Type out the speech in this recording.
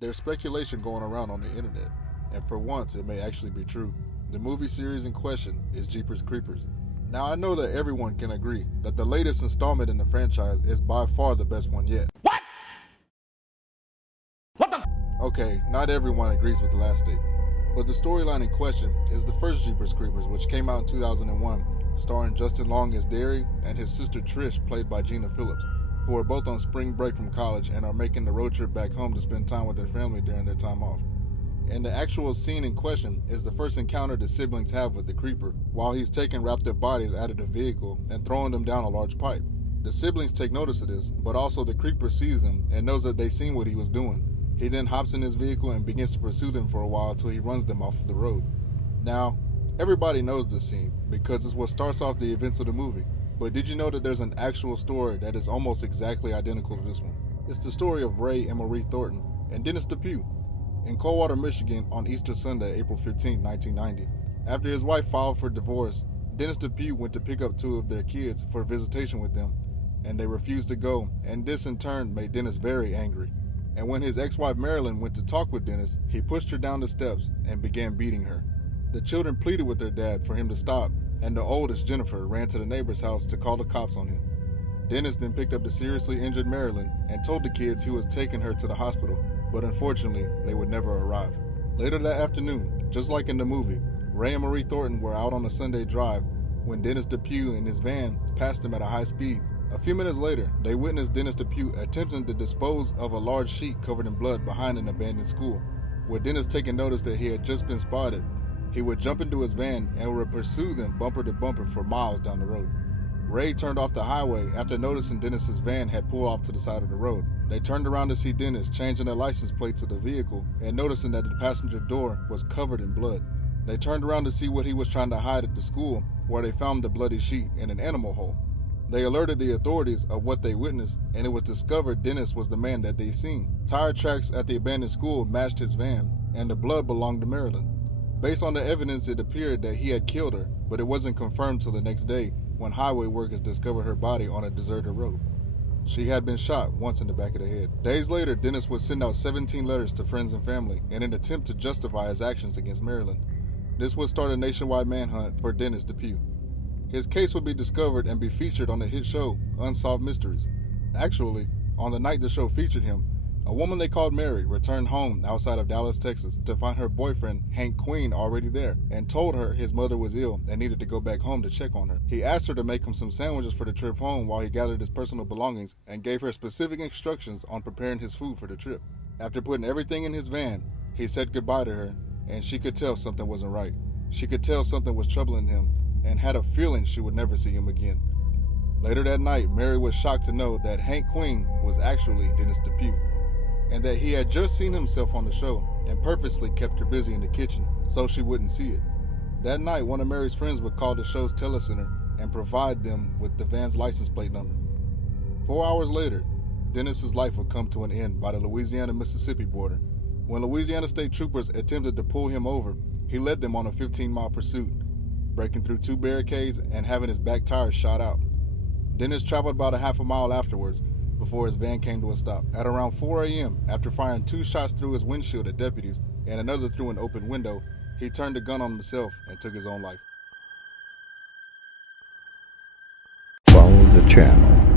There's speculation going around on the internet, and for once it may actually be true. The movie series in question is Jeepers Creepers. Now I know that everyone can agree that the latest installment in the franchise is by far the best one yet. Okay, not everyone agrees with the last statement, but the storyline in question is the first Jeepers Creepers, which came out in 2001, starring Justin Long as Derry and his sister Trish, played by Gina Phillips, who are both on spring break from college and are making the road trip back home to spend time with their family during their time off. And the actual scene in question is the first encounter the siblings have with the creeper, while he's taking wrapped up bodies out of the vehicle and throwing them down a large pipe. The siblings take notice of this, but also the creeper sees them and knows that they seen what he was doing. He then hops in his vehicle and begins to pursue them for a while until he runs them off the road. Now, everybody knows this scene because it's what starts off the events of the movie. But did you know that there's an actual story that is almost exactly identical to this one? It's the story of Ray and Marie Thornton and Dennis Depew in Coldwater, Michigan on Easter Sunday, April 15, 1990. After his wife filed for divorce, Dennis Depew went to pick up two of their kids for a visitation with them, and they refused to go, and this in turn made Dennis very angry. And when his ex-wife Marilyn went to talk with Dennis, he pushed her down the steps and began beating her. The children pleaded with their dad for him to stop, and the oldest, Jennifer, ran to the neighbor's house to call the cops on him. Dennis then picked up the seriously injured Marilyn and told the kids he was taking her to the hospital, but unfortunately, they would never arrive. Later that afternoon, just like in the movie, Ray and Marie Thornton were out on a Sunday drive when Dennis Depew in his van passed them at a high speed. A few minutes later, they witnessed Dennis Depew attempting to dispose of a large sheet covered in blood behind an abandoned school. With Dennis taking notice that he had just been spotted, he would jump into his van and would pursue them bumper to bumper for miles down the road. Ray turned off the highway after noticing Dennis's van had pulled off to the side of the road. They turned around to see Dennis changing the license plates of the vehicle and noticing that the passenger door was covered in blood. They turned around to see what he was trying to hide at the school, where they found the bloody sheet in an animal hole. They alerted the authorities of what they witnessed, and it was discovered Dennis was the man that they seen. Tire tracks at the abandoned school matched his van, and the blood belonged to Marilyn. Based on the evidence, it appeared that he had killed her, but it wasn't confirmed till the next day when highway workers discovered her body on a deserted road. She had been shot once in the back of the head. Days later, Dennis would send out 17 letters to friends and family in an attempt to justify his actions against Marilyn. This would start a nationwide manhunt for Dennis Depew. His case would be discovered and be featured on the hit show Unsolved Mysteries. Actually, on the night the show featured him, a woman they called Mary returned home outside of Dallas, Texas, to find her boyfriend, Hank Queen, already there, and told her his mother was ill and needed to go back home to check on her. He asked her to make him some sandwiches for the trip home while he gathered his personal belongings and gave her specific instructions on preparing his food for the trip. After putting everything in his van, he said goodbye to her, and she could tell something wasn't right. She could tell something was troubling him and had a feeling she would never see him again. Later that night, Mary was shocked to know that Hank Queen was actually Dennis Depew, and that he had just seen himself on the show and purposely kept her busy in the kitchen so she wouldn't see it. That night, one of Mary's friends would call the show's telecenter and provide them with the van's license plate number. 4 hours later, Dennis's life would come to an end by the Louisiana-Mississippi border. When Louisiana state troopers attempted to pull him over, he led them on a 15-mile pursuit, breaking through 2 barricades and having his back tires shot out. Dennis traveled about a half a mile afterwards before his van came to a stop. At around 4 a.m., after firing 2 shots through his windshield at deputies and another through an open window, he turned the gun on himself and took his own life. Follow the channel